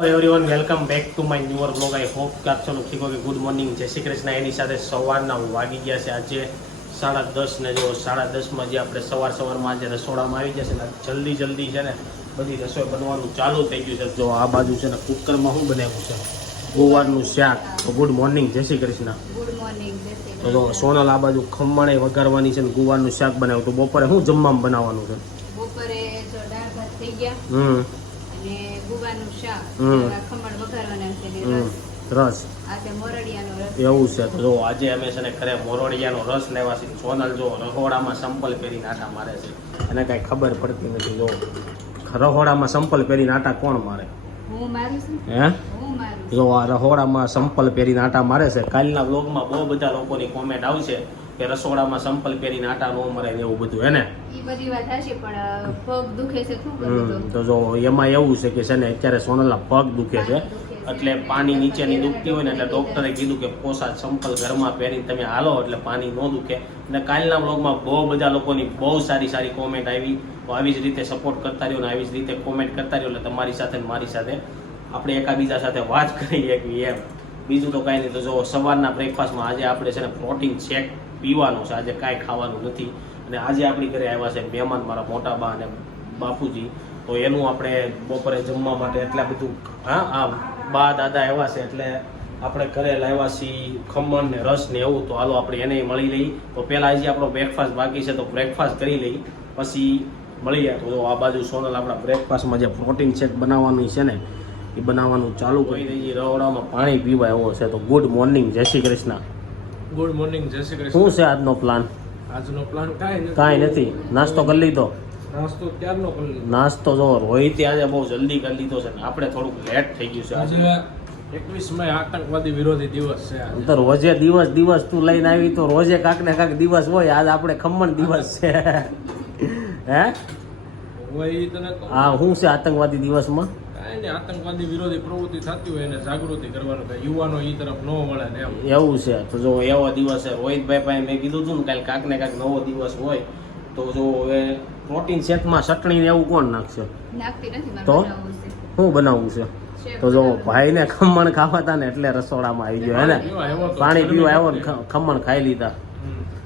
Everyone welcome back to my newer blog I hope કે આપ સૌનું ઠીક હોય ગુડ મોર્નિંગ જય શ્રી કૃષ્ણ. એની સાથે સવારના વાગી ગયા છે. આજે સાડા દસ ને જો સાડા દસમાં જે આપણે સવાર સવારમાં આજે રસોડામાં આવી જશે છે ને જલ્દી જલ્દી છે ને બધી રસોઈ બનવાનું ચાલુ થઈ ગયું છે. જો આ બાજુ છે ને કુકરમાં શું બનાવ્યું છે? ગોવારનું શાક. તો ગુડ મોર્નિંગ જય શ્રી કૃષ્ણ. તો જો સોનલ આ બાજુ ખમણે વઘારવાની છે ને ગુવારનું શાક બનાવ્યું. તો બપોરે શું જમવામાં બનાવવાનું છે? બપોરે હમ. ગુવાનું શાક હમ. ખમણ વઘારવાના છે હમ. રસ. એવું છે. તો જો આજે અમે છે ને ઘરે મોરોડિયાનો રસ લેવા છે સોનલ જો રહોડામાં સંપલ પહેરીને આટા મારે છે. એને કાંઈ ખબર પડતી નથી. જો રહોડામાં સંપલ પહેરીને આટા કોણ મારે? હું. જો આ રહોડામાં સંપલ પહેરીને આટા મારે છે. કાલના બ્લોગમાં બહુ બધા લોકોની કોમેન્ટ આવશે. કે રસોડામાં સંપલ પહેરીને આટા નો મરે ને એવું બધું હે ને? બધી વાત હશે પણ પગ દુખે છે શું હમ, તો? જો એમાં એવું છે કે છે ને અત્યારે સોનલના પગ દુખે છે. એટલે પાણી નીચેની દુખતી હોય ને એટલે ડોક્ટરે કીધું કે પોસા સંપલ ઘરમાં પહેરીને તમે હાલો એટલે પાણી ન દુખે. અને કાલના બ્લોગમાં બહુ બધા લોકોની બહુ સારી સારી કોમેન્ટ આવી. તો આવી જ રીતે સપોર્ટ કરતા રહ્યો ને આવી જ રીતે કોમેન્ટ કરતા રહ્યો એટલે તમારી સાથે મારી સાથે આપણે એકાબીજા સાથે વાત કરી શકીએ એમ. બીજું તો કાંઈ નહીં તો જો સવારના બ્રેકફાસ્ટમાં આજે આપણે છે ને પ્રોટીન શેક પીવાનું છે. આજે કાંઈ ખાવાનું નથી. અને આજે આપણી ઘરે આવ્યા છે મહેમાન મારા મોટા બા અને બાપુજી. તો એનું આપણે બપોરે જમવા માટે એટલા બધું હા, આ બા દાદા આવ્યા છે એટલે આપણે ઘરે લાવ્યા છીએ ખમણ ને રસ ને એવું. તો હાલો આપણે એને મળી લઈ. તો પહેલાં હજી આપણો બ્રેકફાસ્ટ બાકી છે તો બ્રેકફાસ્ટ કરી લઈ. પછી મળીએ તો આ બાજુ સોનલ આપણા બ્રેકફાસ્ટમાં જે પ્રોટીન શેક બનાવવાનું છે ને, એ બનાવવાનું ચાલુ કરી દઈએ. રવડામાં પાણી પીવા એવો છે. તો ગુડ મોર્નિંગ જય શ્રી કૃષ્ણ. ગુડ મોર્નિંગ જય શ્રી કૃષ્ણ. શું છે આજનો પ્લાન આજનો પ્લાન કાંઈ નથી. કાંઈ નથી. નાસ્તો કરી લીધો? નાસ્તો ક્યારનો કરી લીધો? નાસ્તો જો રોહિતે આજે બહુ જલ્દી કરી લીધો છે ને આપણે થોડુંક લેટ થઈ ગયું છે આજે. એકવીસ મે આતંકવાદી વિરોધી દિવસ છે તો રોજે દિવસ દિવસ તું લઈને આવી તો રોજે કાંક ને કાંક દિવસ હોય. આજ આપણે ખમણ દિવસ છે. હે. આ શું છે આતંકવાદી દિવસમાં? કાંઈ નહીં આતંકવાદી વિરોધી પ્રવૃત્તિ થતી હોય એને જાગૃતિ કરવાનું કે યુવાનો ઈ તરફ ન વળે ને એમ. એવું છે. તો જો એવો દિવસ છે રોહિતભાઈ પાસે મેં કીધું હતું ને કાલે કાંક ને કાંક નવો દિવસ હોય તો જો હવે પ્રોટીન શેકમાં ચટણી ને એવું કોણ નાખશે? તો? મારે બનાવવું છે. શું બનાવવું છે? તો જો ભાઈ ભાઈને ખમણ ખાવા હતા ને એટલે રસોડામાં આવી ગયો હે ને? પાણી પીવા આવ્યો ને ખમણ ખાઈ લીધા.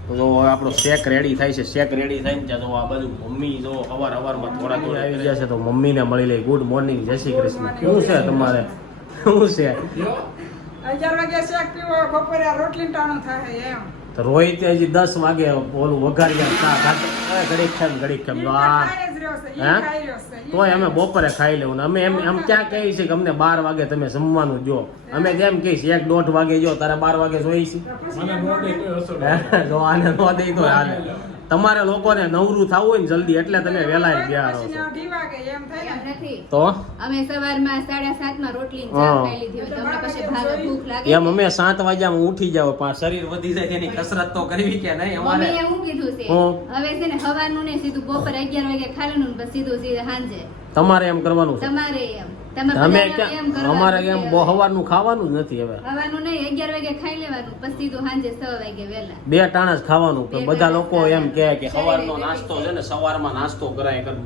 તો જો આપણો શેક રેડી થાય છે. શેક રેડી થાય ને ત્યાં જો આ બાજુ મમ્મી જો અવાર અવારમાં થોડા થોડા આવી ગયા છે તો મમ્મીને મળી લઈ ગુડ મોર્નિંગ જય શ્રી કૃષ્ણ. શું છે તમારે? શું છે? અગિયાર વાગે શેક પીવો, બપોરે રોટલી ટાણું થાય એમ. તો રોહિત હજી દસ વાગે ઓલું વઘારિયા ચા ખાતે ઘડીક ખામ ઘડીક આ ખાઈ જ રહ્યો છે, ઈ હે? ખાઈ તોય અમે બપોરે ખાઈ લેવું ને. અમે એમ એમ ક્યાં કહીએ છીએ કે અમને બાર વાગે તમે જમવાનું જો. અમે કેમ કહીશ એક દોઢ વાગે જો તારે બાર વાગે જોઈ છે રહ્યો. મને નો દે કોઈ અસર હે? નથી. જો આને નો દઈ તો હાલે તમારે લોકોને નવરું થવું હોય ને જલ્દી એટલે તમે વેલા ગયા રહો તો? અમે સવારમાં સાડા રોટલી લાગે. એમ અમે સાત વાગ્યામાં ઉઠી જાવ પણ શરીર વધી જાય તેની કસરત તો કરવી કે નહીં અમારે? મમ્મીએ કીધું છે. હવે છે ને હવાનું ને સીધું બપોરે અગિયાર વાગે ખાવાનું નું પછી સીધું સીધું સાંજે. તમારે એમ કરવાનું છે? તમારે એમ. તમે અમારે કેમ એમ ખાવાનું જ નથી હવે. હવાનું નહીં અગિયાર વાગે ખાઈ લેવાનું પછી તો સાંજે છ વાગે વહેલા. બે ટાણા જ ખાવાનું પણ બધા લોકો એમ કહે કે સવારનો નાસ્તો છે ને સવારમાં નાસ્તો કરાય કર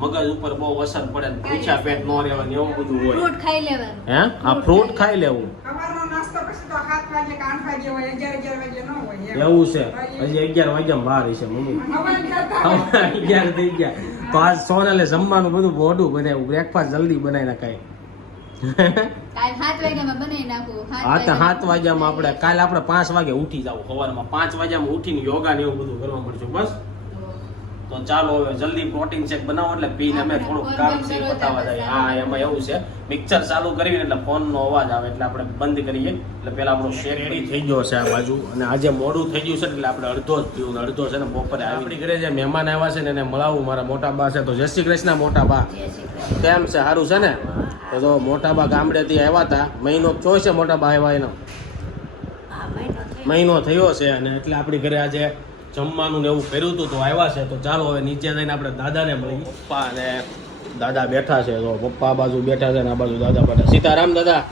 મગજ ઉપર બહુ અસર પડે ને ભૂખ્યા પેટ ન રહેવા ને એવું બધું હોય. ફ્રૂટ ખાઈ લેવાનું. હે? આ ફ્રૂટ ખાઈ લેવું. સવારનો નાસ્તો પછી તો 7 વાગે કે 8 વાગે હોય અગિયાર અગિયાર વાગે ન હોય એવું છે. હજી અગિયાર વાગ્યા બહાર છે મમ્મી. હવાન કરતા હવે અગિયાર થઈ ગયા. તો આજ સોનલે જમવાનું બધું મોઢું બનાવ્યું બ્રેકફાસ્ટ જલ્દી બનાવી નાખાય હા તો સાત વાગ્યામાં આપણે કાલ આપણે પાંચ વાગે ઉઠી જાવ સવારમાં પાંચ વાગ્યામાં ઉઠીને યોગા ને એવું બધું કરવા મળશું બસ. તો ચાલો હવે જલ્દી પ્રોટીન શેક બનાવો એટલે પીને અમે થોડુંક કામ છે પતાવવા જાય. હા એમાં એવું છે. મિક્સર ચાલુ કરીએ એટલે ફોન નો અવાજ આવે એટલે આપણે બંધ કરીએ. એટલે પેલા આપણો શેક રેડી થઈ ગયો છે આ બાજુ. અને આજે મોડું થઈ ગયું છે એટલે આપણે અડધો જ પીવું. ને અડધો છે ને બપોરે આપણી ઘરે જે મહેમાન આવ્યા છે ને એને મળાવું મારા મોટા બા છે. તો જય શ્રી કૃષ્ણ મોટા બા. કેમ છે? સારું છે ને? તો જો મોટા બા ગામડેથી આવ્યા હતા. મહિનો થયો છે મોટા બા આવ્યા એનો? હા, મહિનો થયો. મહિનો થયો છે અને એટલે આપણી ઘરે આજે જમવાનું ને એવું કર્યું હતું તો આવ્યા છે. તો ચાલો હવે નીચે જઈને આપણે દાદાને મળી પપ્પા ને દાદા બેઠા છે. તો પપ્પા આ બાજુ બેઠા છે ને આ બાજુ દાદા બેઠા સીતારામ દાદા.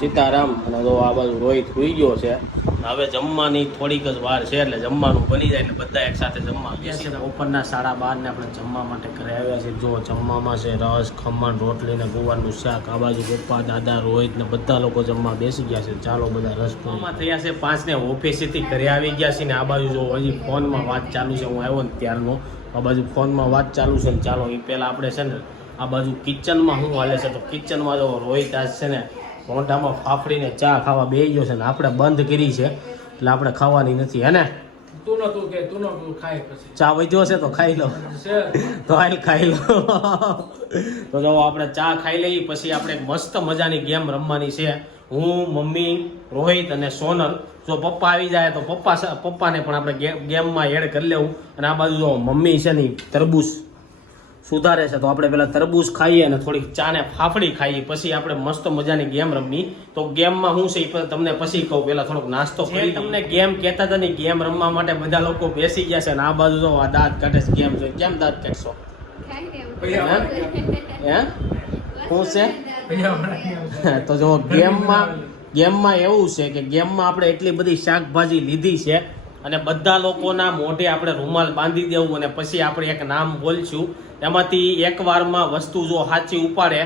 સીતારામ. અને તો આ બાજુ રોહિત સુઈ ગયો છે. હવે જમવાની થોડીક જ વાર છે એટલે જમવાનું બની જાય એટલે બધા એક સાથે જમવા બેસીને બપોરના સાડા બાર ને આપણે જમવા માટે ઘરે આવ્યા છે જો જમવામાં છે રસ ખમણ રોટલી ને ગુવારનું શાક આ બાજુ પપ્પા દાદા રોહિત ને બધા લોકો જમવા બેસી ગયા છે. ચાલો બધા રસમાં થયા છે પાંચ ને ઓફિસેથી ઘરે આવી ગયા છે ને આ બાજુ જો હજી ફોનમાં વાત ચાલુ છે હું આવ્યો ને ત્યારનો. આ બાજુ ફોનમાં વાત ચાલુ છે ને ચાલો એ પહેલાં આપણે છે ને આ બાજુ કિચનમાં શું હાલે છે તો કિચનમાં જો રોહિત આજ છે ને મોઢામાં ફાફડીને ચા ખાવા બે ગયો છે ને આપણે બંધ કરી છે એટલે આપણે ખાવાની નથી હે ને? ચા વધ્યો છે તો ખાઈ લો. તો હાલ ખાઈ લો. તો જો આપણે ચા ખાઈ લઈએ પછી આપણે મસ્ત મજાની ગેમ રમવાની છે. હું મમ્મી રોહિત અને સોનલ. જો પપ્પા આવી જાય તો પપ્પા પપ્પાને પણ આપણે ગેમમાં એડ કરી લેવું. અને આ બાજુ જો મમ્મી છે ને તરબૂચ સુધારે છે. તો આપણે પહેલાં તરબૂચ ખાઈએ અને થોડીક ચા ને ફાફડી ખાઈએ. પછી આપણે મસ્ત મજાની ગેમ રમવી તો ગેમમાં હું છે એ તમને પછી કહું. પહેલાં થોડોક નાસ્તો કરી. તમને ગેમ કહેતા હતા ને ગેમ રમવા માટે બધા લોકો બેસી ગયા છે અને આ બાજુ જો આ દાંત કાઢે છે ગેમ જોઈ કેમ દાંત કાઢશો? હે? શું છે? તો જો ગેમમાં ગેમમાં એવું છે કે ગેમમાં આપણે એટલી બધી શાકભાજી લીધી છે અને બધા લોકોના મોઢે આપણે રૂમાલ બાંધી દેવું અને પછી આપણે એક નામ બોલશું. એમાંથી એક વારમાં વસ્તુ જો સાચી ઉપાડે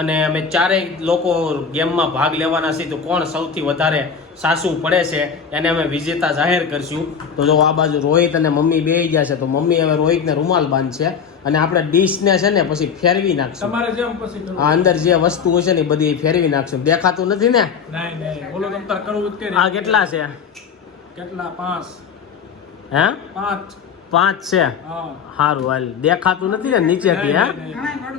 અને અમે ચારેય લોકો ગેમમાં ભાગ લેવાના છીએ તો કોણ સૌથી વધારે સાસુ પડે છે એને અમે વિજેતા જાહેર કરશું. તો જો આ બાજુ રોહિત અને મમ્મી બે ગયા છે તો મમ્મી હવે રોહિતને રૂમાલ બાંધશે અને આપણે ડીશને છે ને પછી ફેરવી નાખશું. તમારે જેમ પછી કરવું. આ અંદર જે વસ્તુ છે ને એ બધી ફેરવી નાખશું. દેખાતું નથી ને? નહીં નહીં બોલો તમ તાર કરવું જ કે આ કેટલા છે? કેટલા? પાંચ. હે? પાંચ. પાંચ છે? સારું હાલ. દેખાતું નથી ને નીચેથી હે.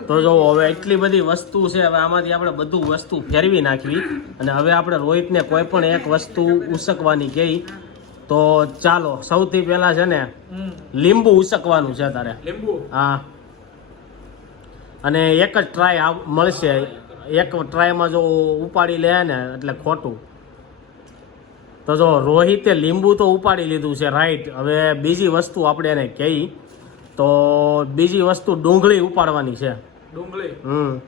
તો જો હવે એટલી બધી વસ્તુ છે હવે આમાંથી આપણે બધું વસ્તુ ફેરવી નાખવી. અને હવે આપણે રોહિતને કોઈ પણ એક વસ્તુ ઉસકવાની કહી તો ચાલો સૌથી પહેલા છે ને લીંબુ ઉસકવાનું છે તારે લીંબુ? હા. અને એક જ ટ્રાય મળશે. એક ટ્રાયમાં જો ઉપાડી લે ને એટલે ખોટું. તો જો રોહિતે લીંબુ તો ઉપાડી લીધું છે રાઈટ હવે બીજી વસ્તુ આપણે એને કહી તો બીજી વસ્તુ ડુંગળી ઉપાડવાની છે. ડુંગળી? હમ.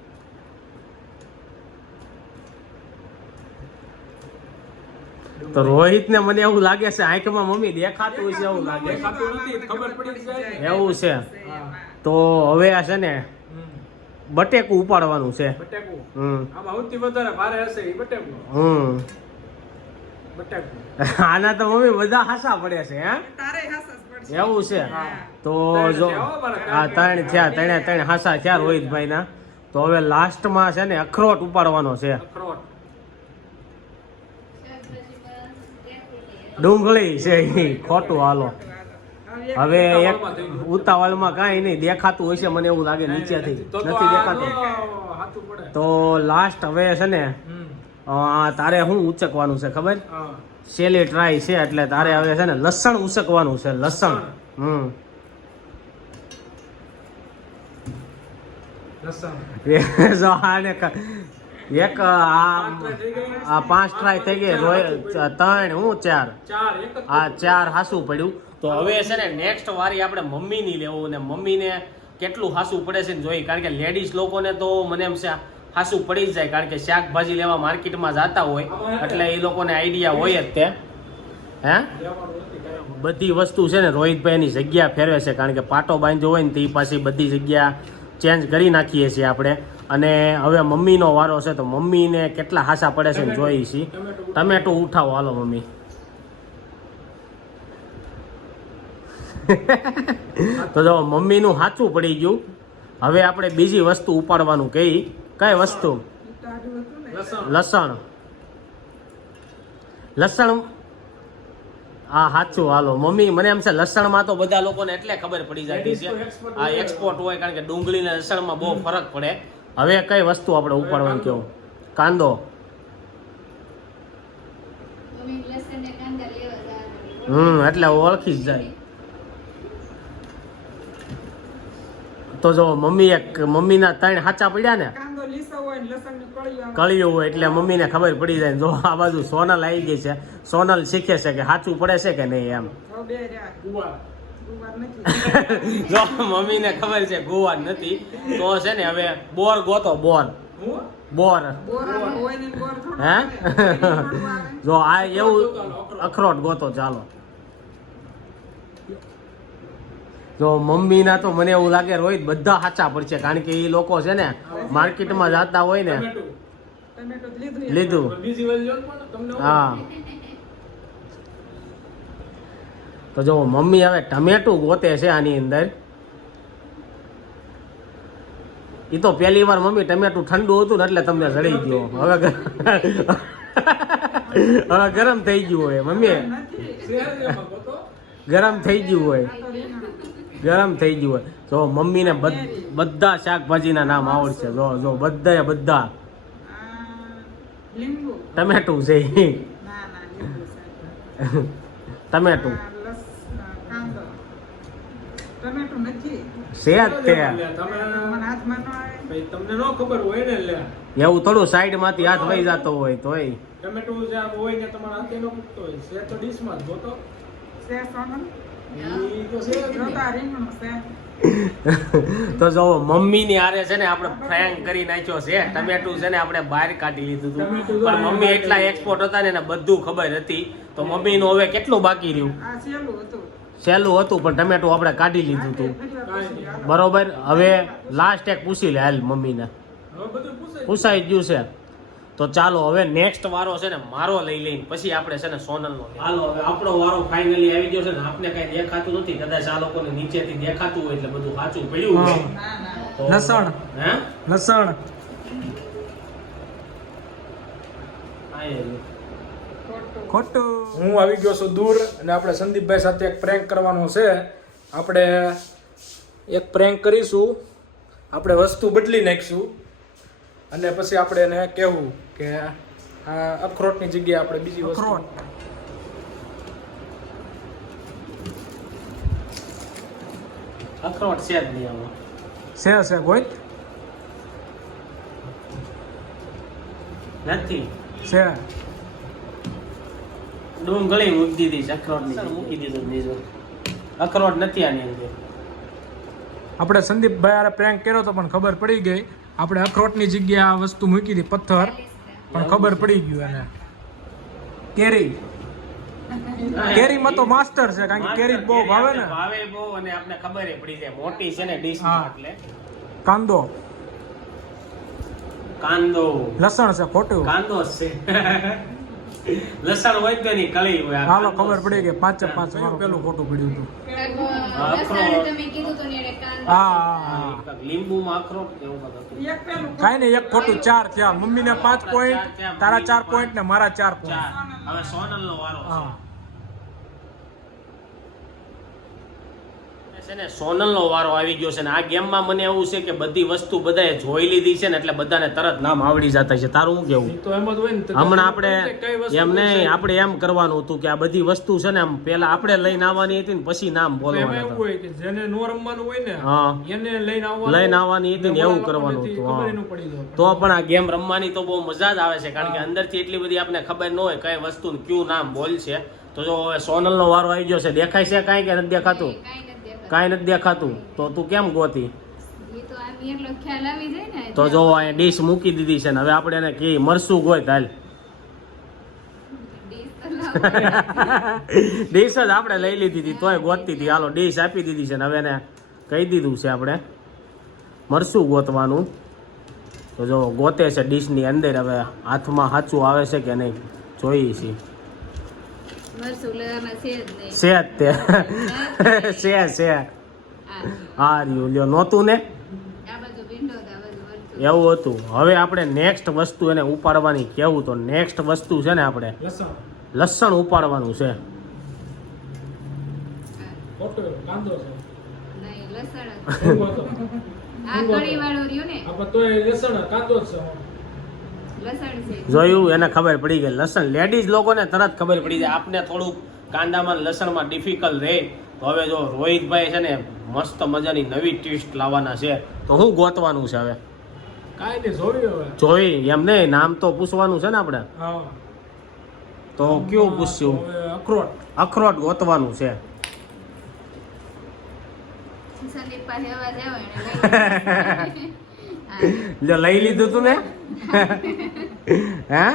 તો રોહિતને મને એવું લાગે છે આંખમાં મમ્મી દેખાતું છે એવું લાગે દેખાતું નથી ખબર પડી જાય. એવું છે. તો હવે આ છે ને. બટેકું ઉપાડવાનું છે. બટેકું? હમ. આમાં સૌથી વધારે ભારે હશે એ બટેકું? હમ. આના તો મમ્મી બધા હાસા પડે છે હે. એવું છે? તો જો. આ ત્રણ થયા. ત્રણે ત્રણ હાસા થયા રોહિતભાઈ ના તો હવે લાસ્ટમાં છે ને અખરોટ ઉપાડવાનો છે. ડુંગળી છે ખોટું હાલો. હવે એક ઉતાવળમાં કાંઈ નહીં દેખાતું હશે મને એવું લાગે નીચેથી નથી દેખાતું. તો લાસ્ટ હવે છે ને તારે શું ઉચકવાનું છે ખબર. સેલી ટ્રાય છે એટલે તારે હવે છે ને લસણ ઉસકવાનું છે લસણ. હમ. એક આ પાંચ ટ્રાય થઈ ગઈ ત્રણ હું ચાર? આ ચાર હાસું પડ્યું. તો હવે છે ને નેક્સ્ટ વારી આપણે મમ્મીની લેવું ને મમ્મીને કેટલું હાસું પડે છે ને જોઈ કારણ કે લેડીઝ લોકોને તો મને એમ છે હાસું પડી જ જાય, કારણ કે શાકભાજી લેવા માર્કેટમાં જતા હોય, એટલે એ લોકોને આઈડિયા હોય જ તે. હે. બધી વસ્તુ છે ને રોહિતભાઈની જગ્યા ફેરવે છે, કારણ કે પાટો બાંધ્યો હોય ને તે પાછી બધી જગ્યા ચેન્જ કરી નાખીએ છીએ આપણે. અને હવે મમ્મીનો વારો છે, તો મમ્મીને કેટલા હાસા પડે છે જોઈએ છીએ ટમેટો ઉઠાવો, હાલો મમ્મી. તો જો મમ્મીનું સાચું પડી ગયું. હવે આપણે બીજી વસ્તુ ઉપાડવાનું કહી. કઈ વસ્તુ? ને લસણ. લસણ? લસણ હા સાચું હાલો. મમ્મી મને એમ છે લસણમાં તો બધા લોકોને એટલે ખબર પડી જતી છે. આ એક્સપોર્ટ હોય. કારણ કે ડુંગળી ને લસણમાં બહુ ફરક પડે. હવે કઈ વસ્તુ આપણે ઉપાડવાનું કાંદો. કેવું કાંદો હમ એટલે ઓળખી જ જાય. તો જો મમ્મી એક મમ્મીના ત્રણ હાચા પડ્યા ને? કળિયું હોય એટલે મમ્મીને ખબર પડી જાય જો આ બાજુ સોનલ આવી ગઈ છે. સોનલ શીખે છે કે સાચું પડે છે કે નહીં એમ. હવે બે રહ્યા. ગુવાર. ગુવાર નથી. જો મમ્મીને ખબર છે ગોવા નથી તો છે ને હવે બોર ગોતો બોર. બોર. બોરાનું હોય ને બોર થોડું હે. જો આ એવું અખરોટ ગોતો ચાલો. જો મમ્મીના તો મને એવું લાગે રોહિત બધા સાચા પડશે કારણ કે એ લોકો છે ને માર્કેટમાં જતા હોય ને. ટમેટું. ટમેટું જ લીધું ને હા. તો જો મમ્મી હવે ટમેટું ગોતે છે આની અંદર. એ તો પહેલી વાર મમ્મી ટમેટું ઠંડુ હતું ને એટલે તમને સડી ગયો. હવે હવે ગરમ થઈ ગયું હોય મમ્મી. ગરમ થઈ ગયું હોય. તો. ગરમ થઈ ગયું હોય. જો મમ્મીને બધા શાકભાજીના નામ આવડશે. જો જો બધા. બધા ટમેટું છે. ટમેટું. આ લસ આ કાંદો. ટમેટું છે જ તે. લે, તમે મને હાથમાં ન આવે. ભાઈ તમને ન ખબર હોય ને લે. એવું થોડું સાઈડમાંથી હાથ વહી જતો હોય તોય. ટમેટું હોય ને તમારા હાથે ન હોય. છે તો ડીશમાં જ ગોતો. છે સોનલ ઈ તો છે જો મમ્મી મમ્મીની આરે છે ને આપણે ફ્રેન્ક કરી નાખ્યો છે. ટમેટું છે ને આપણે બહાર કાઢી લીધું હતું. પણ મમ્મી એટલા એક્સપોર્ટ હતા ને એને બધું ખબર હતી. તો મમ્મીનું હવે કેટલું બાકી રહ્યું? સહેલું હતું. પણ ટમેટું આપણે કાઢી લીધું હતું. બરોબર? હવે લાસ્ટ એક પૂછી લે હાલ મમ્મીને. પૂછાય પૂછાઈ ગયું છે. તો ચાલો હવે નેક્સ્ટ વારો છે ને મારો લઈ લઈને પછી આપણે છે ને સોનલનો હાલો હવે આપણો વારો ફાઇનલી આવી ગયો છે ને આપણે કઈ દેખાતું નથી. કદાચ આ લોકોને નીચેથી દેખાતું હોય એટલે બધું સાચું પડ્યું હોય ના ના લસણ. હે? લસણ. હા, ખોટું ખોટું. હું આવી ગયો છું દૂર અને આપણે સંદીપભાઈ સાથે એક પ્રેન્ક કરવાનો છે. આપણે એક પ્રેન્ક કરીશું. આપણે વસ્તુ બદલી નાખીશું. અને પછી આપણે એને કહેવું કે આ અખરોટની જગ્યાએ આપણે બીજી વસ્તુ અખરોટ. અખરોટ છે જ નહીં આમાં. છે છે ગોઈત? નથી. છે. ડુંગળી મૂકી દીધી છે અખરોટ મૂકી દીધું બીજું અખરોટ નથી આની અંદર. આપણે સંદીપભાઈ આરે પ્રેન્ક કર્યો તો પણ ખબર પડી ગઈ. આપણે અખરોટની જગ્યાએ આ વસ્તુ મૂકી હતી પથ્થર. પણ ખબર પડી ગયું એને. કેરી. કેરીમાં તો માસ્ટર છે કારણ કે કેરી બહુ ભાવે ને. ભાવે બહુ અને આપણે ખબર પડી જાય. મોટી છે ને ડીશ. એટલે. કાંદો. કાંદો. લસણ છે ખોટું. કાંદો છે. લસણ હોય કે નહીં કળી હોય હાલો ખબર પડી કે પાંચ પાંચે મારું પેલું ખોટું પડ્યું હતું. ને. હા લીંબુમાં અખરોટ એવું એક કાંઈ નહીં એક ખોટું ચાર થયા. મમ્મીને પાંચ પોઈન્ટ તારા ચાર પોઈન્ટ ને મારા ચાર પોઈન્ટ હવે સોનલનો વારો હા. છે ને સોનલનો વારો આવી ગયો છે ને આ ગેમમાં મને એવું છે કે બધી વસ્તુ બધાએ જોઈ લીધી છે ને એટલે બધાને તરત નામ આવડી જતા છે. તારું શું કેવું? તો એમ જ હોય ને હમણાં આપણે એમ નહીં આપણે એમ કરવાનું હતું કે આ બધી વસ્તુ છે ને આમ પેલા આપણે લઈને આવવાની હતી ને પછી નામ તો એવું હોય કે જેને નો રમવાનું હોય ને હા. એને લઈને આવવાનું લઈને આવવાની હતી ને ને એવું કરવાનું હતું, ન. તો પણ આ ગેમ રમવાની તો બહુ મજા જ આવે છે કારણ કે અંદરથી એટલી બધી આપણને ખબર ન હોય કઈ વસ્તુ ક્યુ નામ બોલશે તો જો સોનલ સોનલનો વારો આવી ગયો છે દેખાય છે કાંઈ કે નથી દેખાતું? કાંઈ નથી દેખાતું. તો તું કેમ ગોતી? તો જો અહીંયા ડીશ મૂકી દીધી છે ને હવે આપણે એને કે મરસું ગોત હાલ. ડીશ જ આપણે લઈ લીધી હતી તોય ગોતતી હતી. હાલો ડીશ આપી દીધી છે ને હવે એને કહી દીધું છે આપણે. મરસું ગોતવાનું. તો જો ગોતે છે ડીશની અંદર હવે હાથમાં સાચું આવે છે કે નહીં જોઈએ છીએ. છે જ તે છે છે આ હા રહ્યું લ્યો નહોતું ને. એવું હતું હવે આપણે નેક્સ્ટ વસ્તુ એને ઉપાડવાની કેવું તો નેક્સ્ટ વસ્તુ છે ને આપણે લસણ લસણ ઉપાડવાનું છે લસણ જોયું એને ખબર પડી ગઈ. લસણ લેડીઝ લોકોને તરત ખબર પડી જાય. આપને થોડુંક કાંદામાં લસણમાં ડિફિકલ્ટ રહે. તો હવે જો રોહિતભાઈ છે ને મસ્ત મજાની નવી ટ્વિસ્ટ લાવવાના છે. તો શું ગોતવાનું છે હવે. કાંઈ નહીં જોયું હવે. જોઈ એમ નહીં નામ તો પૂછવાનું છે ને આપણે. તો કયું પૂછ્યું? અખરોટ. અખરોટ ગોતવાનું છે. સંદીપ પાસે જો લઈ લીધું તું ને? હે?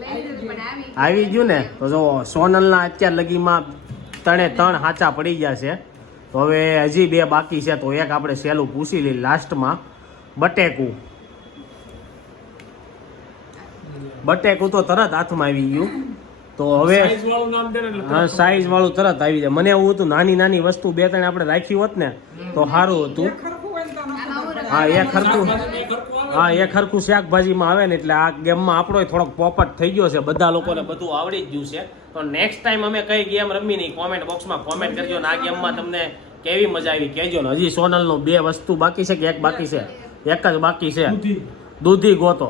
લઈ લીધું પણ આવી. ગયું ને? તો જો સોનલના અત્યાર લગીમાં ત્રણે ત્રણ હાચા પડી ગયા છે. તો હવે હજી બે બાકી છે તો એક આપણે સહેલું પૂછી લઈ લાસ્ટમાં. બટેકું. બટેકું તો તરત હાથમાં આવી ગયું. તો હવે સાઈઝ વાળું સાઈઝ તરત આવી જાય. મને એવું હતું નાની નાની વસ્તુ બે ત્રણ આપણે રાખી હોત ને તો સારું હતું ખરખું હોય ને તો ન આમાં હું એ ખરખું. હા એ ખરખું શાકભાજીમાં આવે ને એટલે આ ગેમમાં આપણો થોડોક પોપટ થઈ ગયો છે બધા લોકોને બધું આવડી જ ગયું છે તો નેક્સ્ટ ટાઈમ અમે કઈ ગેમ રમી નહીં કોમેન્ટ બોક્સમાં કોમેન્ટ કરજો ને આ ગેમમાં તમને કેવી મજા આવી કહેજો ને હજી સોનલનું બે વસ્તુ બાકી છે કે એક બાકી છે એક જ બાકી છે દૂધી. દૂધી ગોતો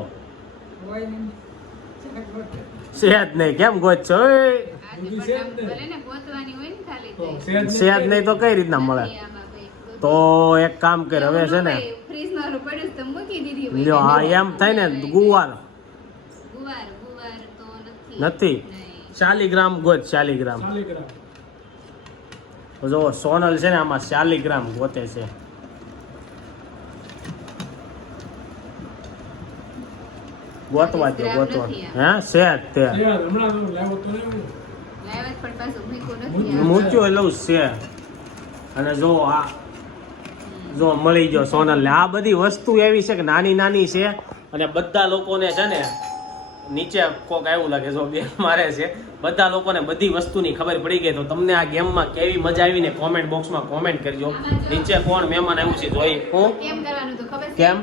સેહત નહીં. કેમ ગોત છો ઓય? આજે બધું પણ આમ છે જ ને. ભલે ને ગોતવાની હોય ને ખાલી તો તો. સેજ ને છે જ નહીં તો કઈ રીતના મળે. તો એક કામ કર હવે છે ને ફ્રીજમાં ઓલું પડ્યું તો મૂકી દીધી હોય. લ્યો હા એમ થાય ને ગુવાર. ગુવાર ગુવાર તો નથી. નથી. શાલીગ્રામ ગોત શાલીગ્રામ ગ્રામ. જો સોનલ છે ને આમાં શાલીગ્રામ ગોતે છે. ગોતવા દો ગોતવા. હે છે જ તે. જ મૂક્યું એટલે જ છે. અને જો આ જો મળી ગયો સોનલ આ બધી વસ્તુ એવી છે કે નાની નાની છે. અને બધા લોકોને છે ને નીચે કોક એવું લાગે જો બે મારે છે. બધા લોકોને બધી વસ્તુની ખબર પડી ગઈ તો તમને આ ગેમમાં કેવી મજા આવીને કોમેન્ટ બોક્સમાં કોમેન્ટ કરજો. નીચે કોણ મહેમાન આવ્યું છે જોઈ. હું? કેમ કરવાનું તો ખબર કેમ?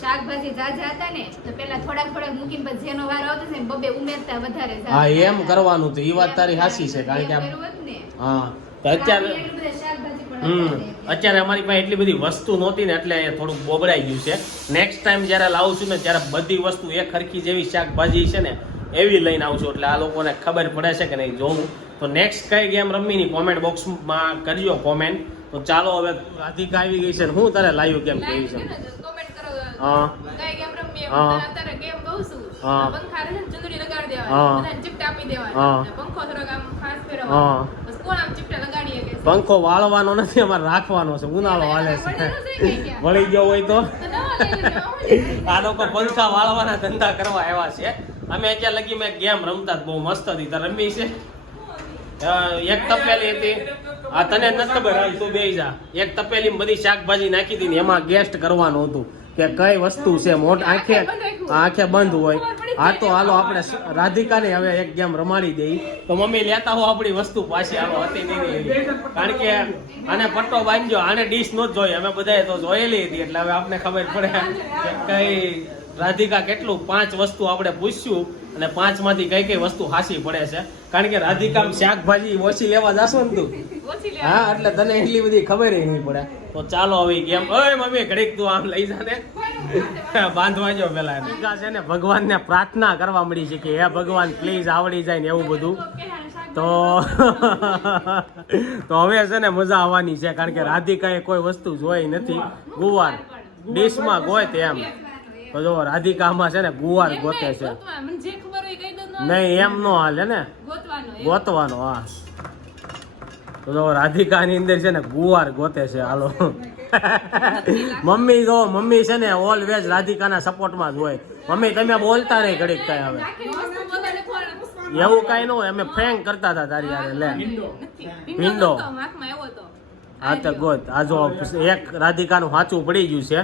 શાકભાજી જાજા હતા ને તો પેલા થોડાક થોડાક મૂકીને પછી જેનો વારો આવતો છે બબે ઉમેરતા વધારે હા એમ કરવાનું તો. એ વાત તારી હાસી છે કારણ કે હા. તો અત્યારે અત્યારે અમારી પાસે એટલી બધી વસ્તુ નહોતી ને એટલે થોડુંક બોબડાઈ ગયું છે. નેક્સ્ટ ટાઈમ જ્યારે લાવું છું ને ત્યારે બધી વસ્તુ એક હરખી જેવી શાકભાજી છે ને એવી લઈને આવું છું. એટલે આ લોકોને ખબર પડે છે કે નહીં જોવું. તો નેક્સ્ટ કઈ ગેમ રમવી ની કોમેન્ટ બોક્સમાં કરજો કોમેન્ટ તો ચાલો હવે રાધિકા આવી ગઈ છે ને હું તારે લાવ્યું કેમ કેવી છે? હા. ગેમ હા. હું. ગેમ હા. હા. પંખો વાળવાનો નથી અમારે રાખવાનો છે ઉનાળો વાલે છે. વળી ગયો હોય તો? આ લોકો પંખા વાળવાના ધંધા કરવા આવ્યા છે. અમે અત્યારે લગી મેં ગેમ રમતા બહુ મસ્ત હતી. તો રમી છે? એક તપેલી હતી. આ તને નથી ખબર હાલ તું બે જા. એક તપેલી બધી શાકભાજી નાખી હતી ને એમાં ગેસ્ટ કરવાનું હતું. કે કઈ વસ્તુ છે? મોટ આંખે આંખે બંધ હોય. હા તો હાલો આપણે રાધિકાને હવે એક ગેમ રમાડી દઈ. તો મમ્મી લેતા હો આપણી વસ્તુ પાછી. હાલો હતી નહીં કારણ કે આને પટ્ટો બાંધ્યો આને ડીશ નો જોઈ. અમે બધાએ તો જોયેલી હતી એટલે હવે આપને ખબર પડે કે કઈ રાધિકા કેટલું? પાંચ વસ્તુ આપણે પૂછ્યું અને પાંચમાંથી કઈ કઈ વસ્તુ હાસી પડે છે? કારણ કે રાધિકા શાકભાજી ઓછી લેવા જાશો ને તું? હા એટલે તને એટલી બધી ખબર નહીં પડે. તો ચાલો હવે ગેમ. ઓય મમ્મી ઘડીક તું આમ લઈ જા ને. બાંધવા જો પેલા રાધિકા છે ને ભગવાનને પ્રાર્થના કરવા મળી છે કે હે ભગવાન પ્લીઝ આવડી જાય ને એવું બધું. તો તો હવે છે ને મજા આવવાની છે કારણ કે રાધિકાએ કોઈ વસ્તુ જોઈ નથી. ગુવાર. ડીશમાં ગોય તેમ એમ. તો જો રાધિકામાં છે ને ગુવાર ગોતે છે. ગોતવા મને જે ખબર હોય એ કહી દો ને. નહીં એમ નો હાલે ને. ગોતવાનો. હા. તો જો રાધિકાની અંદર છે ને ગુવાર ગોતે છે હાલો. મમ્મી જો મમ્મી છે ને ઓલવેઝ રાધિકાના સપોર્ટમાં જ હોય. મમ્મી તમે બોલતા નહીં ઘડીક કઈ હવે. એવું કઈ ન હોય અમે ફ્રેન્ક કરતા હતા તારી હારે લે. હતો. હા તો ગોત. આ જો એક રાધિકાનું સાચું પડી ગયું છે.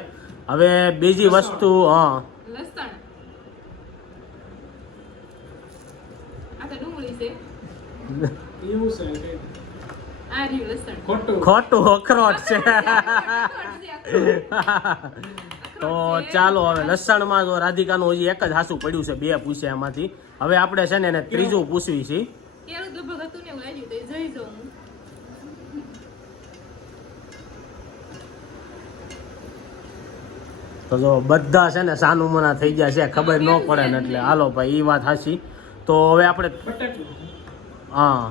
હવે બીજી વસ્તુ હા. લસણ. આ તો ડુંગળી છે. એવું છે ખોટું. અખરોટ છે તો ચાલો હવે લસણમાં તો રાધિકાનું હજી એક જ હાસું પડ્યું છે બે પૂછ્યા એમાંથી. હવે આપણે છે ને એને ત્રીજું પૂછવી છે કેળું લગભગ હતું ને એવું લાગ્યું તો જો બધા છે ને સાનું મના થઈ ગયા છે ખબર ન પડે ને એટલે. હાલો ભાઈ એ વાત હાચી. તો હવે આપણે હા.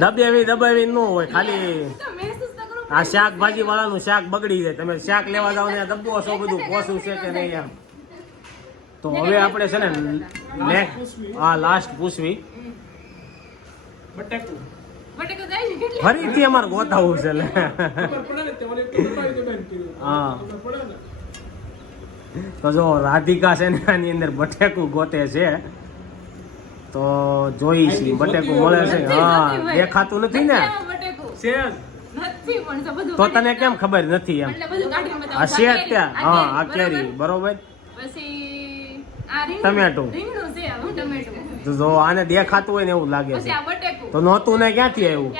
દબાવી દબાવી ન હોય ખાલી આ શાકભાજી વાળાનું શાક બગડી જાય. તમે શાક લેવા જાવ ને દબ્બો છો બધું પોસું છે કે નહીં એમ. તો હવે આપણે છે ને હા લાસ્ટ પૂછવી. બટાકું. ફરીથી અમારે ગોતાવું છે. હા. તો જો રાધિકા છે ને આની અંદર બટેકું ગોતે છે તો જોઈ છી બટેકું મળે છે. હા દેખાતું નથી ને? આમાં બટેકો. સેજ નથી પણ તો તને કેમ ખબર નથી એમ? આ છે ત્યાં હા આ કેરી, બરોબર? ટમેટું. જો આને દેખાતું હોય ને એવું લાગે છે. તો નહોતું ને ક્યાંથી આવ્યું?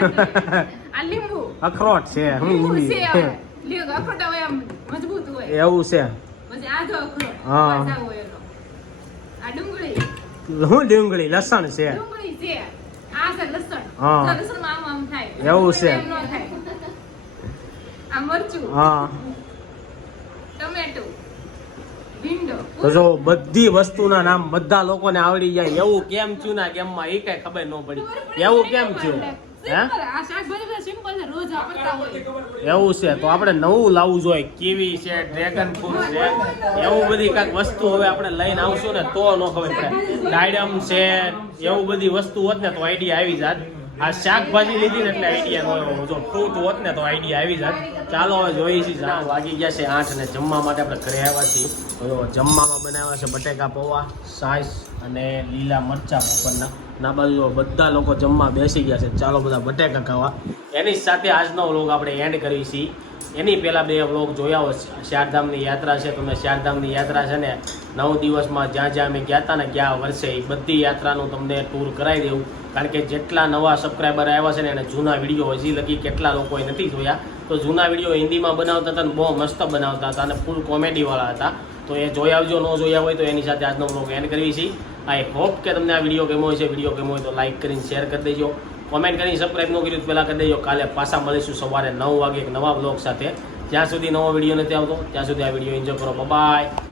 અખરોટ છે એવું છે. હા. હું ડુંગળી? લસણ છે. હા. એવું છે. હા ટમેટું ભીંડો તો જો બધી વસ્તુના નામ બધા લોકોને આવડી જાય એવું કેમ થયું ના ગેમમાં? એ કઈ ખબર ન પડી. એવું કેમ થયું? એવું છે તો આપણે નવું લાવવું જોઈએ. કીવી છે ડ્રેગન ફ્રૂટ છે? એવું બધી કાંઈક વસ્તુ હવે આપણે લઈને આવશું ને તો ન ખબર પડે. ડાયડમ છે એવું બધી વસ્તુ હોત ને તો આઈડિયા આવી જાત. આ શાકભાજી લીધી ને એટલે આઈડિયા નો જો ફ્રૂટ હોત ને તો આઈડિયા આવી જાત. ચાલો હવે જોઈએ છીએ જાણ વાગી ગયા છે આઠ અને જમવા માટે આપણે ઘરે આવ્યા છીએ. જમવામાં બનાવ્યા છે બટેકા પૌવા, સાઈસ અને લીલા મરચા બપોરના ના બાજુ બધા લોકો જમવા બેસી ગયા છે. ચાલો બધા બટેકા ખાવા. એની સાથે આજનો વ્લોગ આપણે એન્ડ કરી છીએ. એની પહેલાં બે વ્લોગ જોયા હોય ચારધામની યાત્રા છે. તમે ચારધામની યાત્રા છે ને નવ દિવસમાં જ્યાં જ્યાં અમે ગયા હતા ને ગયા વર્ષે એ બધી યાત્રાનું તમને ટૂર કરાવી દેવું. કારણ કે જેટલા નવા સબસ્ક્રાઈબર આવ્યા છે ને એને જૂના વીડિયો હજી લગી કેટલા લોકોએ નથી જોયા, તો જૂના વીડિયો હિન્દીમાં બનાવતા હતા ને બહુ મસ્ત બનાવતા હતા અને ફૂલ કોમેડીવાળા હતા. તો એ જોઈ આવજો, ન જોયા હોય તો એની સાથે આજનો બ્લોગ એન્ડ કરવી છીએ આઈ હોપ કે તમને આ વીડિયો ગમ્યો છે વીડિયો ગમ્યો હોય તો લાઇક કરીને શેર કરી દેજો. કોમેન્ટ કરીને સબસ્ક્રાઈબ ન કર્યું પહેલાં કરી દેજો. કાલે પાછા મળીશું સવારે નવ વાગે એક નવા બ્લોગ સાથે. જ્યાં સુધી નવો વીડિયો નથી આવતો, ત્યાં સુધી આ વીડિયો એન્જોય કરો. બાય